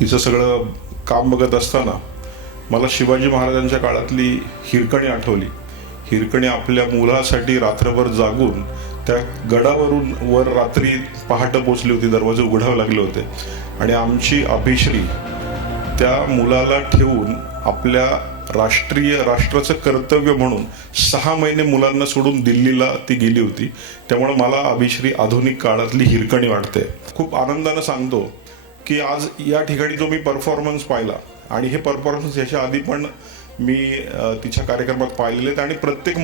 तिचं सगळं काम बघत असताना मला शिवाजी महाराजांच्या काळातली हिरकणी आठवली. हिरकणी आपल्या मुलासाठी रात्रभर जागून त्या गडावरून वर रात्री पहाटे पोचली होती, दरवाजे उघडावे लागले होते आणि आमची अभिश्री त्या मुलाला ठेवून आपल्या राष्ट्राचं कर्तव्य म्हणून 6 महिने मुलांना सोडून दिल्लीला ती गेली होती. त्यामुळे मला अभिश्री आधुनिक काळातली हिरकणी वाटते. खूप आनंदानं सांगतो की आज या ठिकाणी जो मी परफॉर्मन्स पाहिला, आणि हे परफॉर्मन्स याच्या आधी पण मी तिच्या कार्यक्रमात पाहिलेले आहेत, आणि प्रत्येक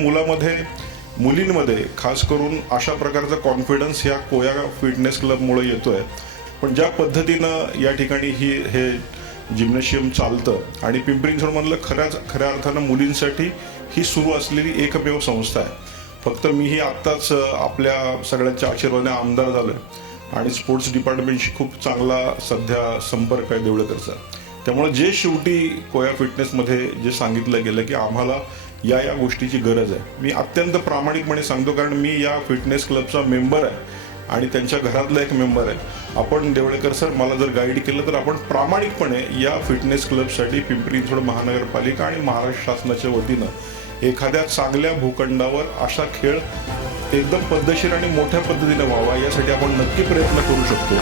मुलींमध्ये खास करून अशा प्रकारचा कॉन्फिडन्स ह्या कोया फिटनेस क्लबमुळे येतोय. पण ज्या पद्धतीनं या ठिकाणी हे जिम्नॅशियम चालतं आणि पिंपरी चिंचवडमधलं खऱ्या अर्थानं मुलींसाठी ही सुरू असलेली एकमेव संस्था आहे. फक्त मीही आत्ताच आपल्या सगळ्यांच्या आशीर्वादाने आमदार झालोय आणि स्पोर्ट्स डिपार्टमेंटशी खूप चांगला सध्या संपर्क आहे देवळकरचा. त्यामुळे जे शेवटी कोया फिटनेसमध्ये जे सांगितलं गेलं की आम्हाला या गोष्टीची गरज आहे, मी अत्यंत प्रामाणिकपणे सांगतो, कारण मी या फिटनेस क्लबचा मेंबर आहे आणि त्यांच्या घरातला एक मेंबर आहे. आपण देवळकर सर मला जर गाईड केलं तर आपण प्रामाणिकपणे या फिटनेस क्लबसाठी पिंपरी चिंचवड महानगरपालिका आणि महाराष्ट्र शासनाच्या वतीनं एखाद्या चांगल्या भूखंडावर अशा खेळ एकदम पद्धतशीर आणि मोठ्या पद्धतीने व्हावा यासाठी आपण नक्की प्रयत्न करू शकतो.